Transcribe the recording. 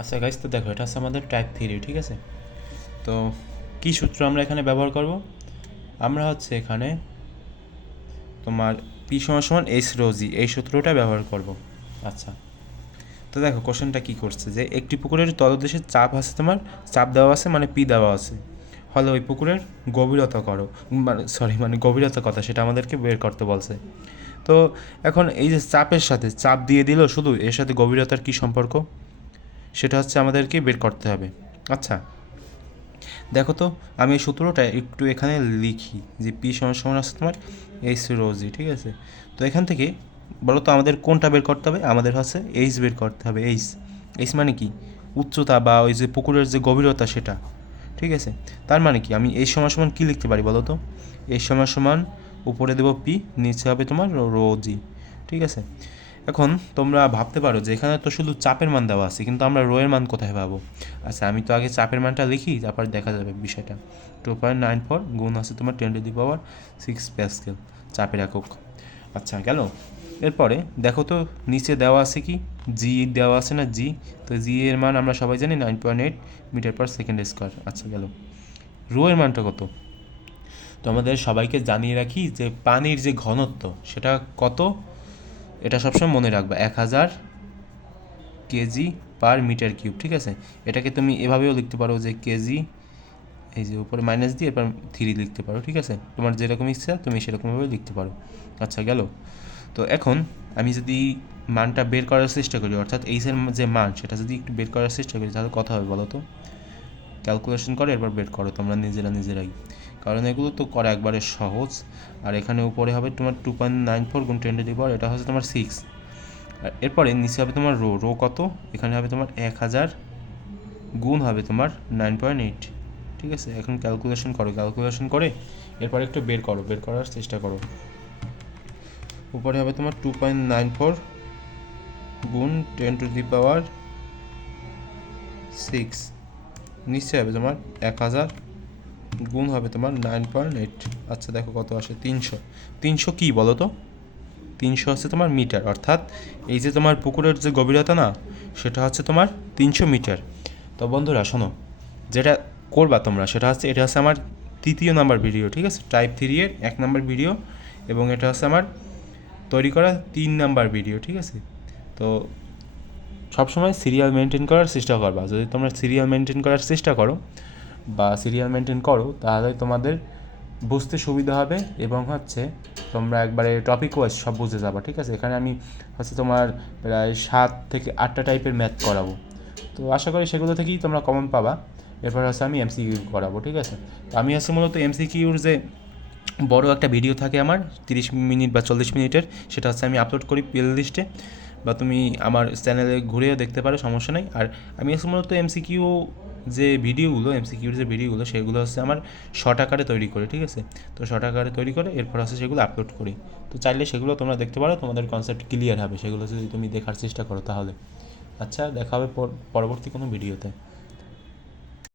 আচ্ছা গাইজ তো দেখো এটা হচ্ছে আমাদের টাইপ থিরি ঠিক আছে? তো কি সূত্র আমরা এখানে ব্যবহার করব? আমরা হচ্ছে এখানে তোমার পি সমান সমান এস রোজি এই সূত্রটা ব্যবহার করব। আচ্ছা। তো দেখো কোশ্চেনটা কী করছে যে একটি পুকুরের তলদেশে চাপ আছে তোমার চাপ দেওয়া আছে মানে পি দেওয়া আছে। ফলে ওই পুকুরের গভীরতা করো মানে সরি মানে গভীরতা কথা সেটা আমাদেরকে বের করতে বলছে। তো এখন এই যে চাপের সাথে চাপ দিয়ে দিল শুধু এর সাথে গভীরতার কী সম্পর্ক? সেটা হচ্ছে আমাদেরকে বের করতে হবে। আচ্ছা দেখো তো, আমি এই সূত্রটা একটু এখানে লিখি যে পি সমান সমান আছে তোমার এইচ রোজি ঠিক আছে? তো এখান থেকে বলো তো আমাদের কোনটা বের করতে হবে? আমাদের হচ্ছে এইচ বের করতে হবে, এইচ। এইচ মানে কি? উচ্চতা বা ওই যে পুকুরের যে গভীরতা সেটা, ঠিক আছে? তার মানে কি? আমি এই সমান সমান কী লিখতে পারি বলো তো? এই সমান সমান উপরে দেবো পি, নিচে হবে তোমার রোজি ঠিক আছে? এখন তোমরা ভাবতে পারো যে এখানে তো শুধু চাপের মান দেওয়া আছে, কিন্তু আমরা রোয়ের মান কোথায় পাবো? আচ্ছা আমি তো আগে চাপের মানটা লিখি, তারপর দেখা যাবে বিষয়টা। টু পয়েন্ট নাইন ফোর গুণ আছে তোমার ten to the power six pascal চাপের একক। আচ্ছা গেল। এরপরে দেখো তো, নিচে দেওয়া আছে কি? জি দেওয়া আছে না জি তো জি এর মান আমরা সবাই জানি nine point eight metre per second square আচ্ছা গেল। রো এর মানটা কত? তো আমাদের সবাইকে জানিয়ে রাখি যে পানির যে ঘনত্ব, সেটা কত? এটা সবসময় মনে রাখবা, এক হাজার কেজি পার মিটার কিউব, ঠিক আছে? এটাকে তুমি এভাবেও লিখতে পারো যে কেজি, এই যে উপরে মাইনাস দিয়ে এরপর থ্রি লিখতে পারো, ঠিক আছে? তোমার যেরকম ইচ্ছা তুমি সেরকমভাবে লিখতে পারো। আচ্ছা গেল। তো এখন আমি যদি মানটা বের করার চেষ্টা করি, অর্থাৎ এইসের যে মান, সেটা যদি একটু বের করার চেষ্টা করি, তাহলে কথা হবে বলো তো? ক্যালকুলেশন করে এরপর বের করো, তোমরা নিজেরা নিজেরাই। কারণ এগুলো তো করা একবারে সহজ। আর এখানে উপরে হবে তোমার টু পয়েন্ট নাইন ফোর গুণ টেন টু পাওয়ার এটা হচ্ছে তোমার সিক্স আর এরপরে নিচে হবে তোমার রো রো কত? এখানে হবে তোমার এক হাজার গুণ হবে তোমার নাইন পয়েন্ট এইট ঠিক আছে? এখন ক্যালকুলেশন করো ক্যালকুলেশন করে এরপরে একটু বের করো, বের করার চেষ্টা করো। উপরে হবে তোমার টু পয়েন্ট নাইন ফোর গুণ ten to the power six নিশ্চয় হবে তোমার এক হাজার গুণ হবে তোমার নাইন পয়েন্ট এইট আচ্ছা দেখো কত আসে? তিনশো। তিনশো কী বলো তো? তিনশো হচ্ছে তোমার মিটার অর্থাৎ এই যে তোমার পুকুরের যে গভীরতা না, সেটা হচ্ছে তোমার তিনশো মিটার তো বন্ধুরা, শোনো, যেটা করবা তোমরা, সেটা হচ্ছে, এটা হচ্ছে আমার তৃতীয় নাম্বার ভিডিও ঠিক আছে? টাইপ থ্রি এর এক নাম্বার ভিডিও এবং এটা হচ্ছে আমার তৈরি করা তিন নাম্বার ভিডিও ঠিক আছে? তো সবসময় সিরিয়াল মেনটেন করার চেষ্টা করবা। যদি তোমরা সিরিয়াল মেনটেন করার চেষ্টা করো বা সিরিয়াল মেনটেন করো, তাহলে তোমাদের বুঝতে সুবিধা হবে এবং হচ্ছে তোমরা একবারে টপিক ওয়াইজ সব বুঝে যাবা, ঠিক আছে? এখানে আমি হচ্ছে তোমার প্রায় সাত থেকে আটটা টাইপের ম্যাথ করাবো। তো আশা করি সেগুলো থেকেই তোমরা কমন পাবা। এরপর হচ্ছে আমি এমসিকিউ করাবো, ঠিক আছে? তো আমি হচ্ছে মূলত এমসিকিউর যে বড় একটা ভিডিও থাকে আমার, তিরিশ মিনিট বা চল্লিশ মিনিটের, সেটা হচ্ছে আমি আপলোড করি প্লে লিস্টে বা তুমি আমার চ্যানেলে ঘুরেও দেখতে পারো, সমস্যা নেই। আর আমি মূলত এমসিকিউ যে ভিডিওগুলো এমসিকিউর যে ভিডিওগুলো, সেগুলো হচ্ছে আমার শর্ট আকারে তৈরি করে, ঠিক আছে? তো শর্ট আকারে তৈরি করে এরপর হচ্ছে সেগুলো আপলোড করি। তো চাইলে সেগুলো তোমরা দেখতে পারো, তোমাদের কনসেপ্ট ক্লিয়ার হবে। সেগুলো যদি তুমি দেখার চেষ্টা করো তাহলে। আচ্ছা দেখা হবে পর- পরবর্তী কোনো ভিডিওতে।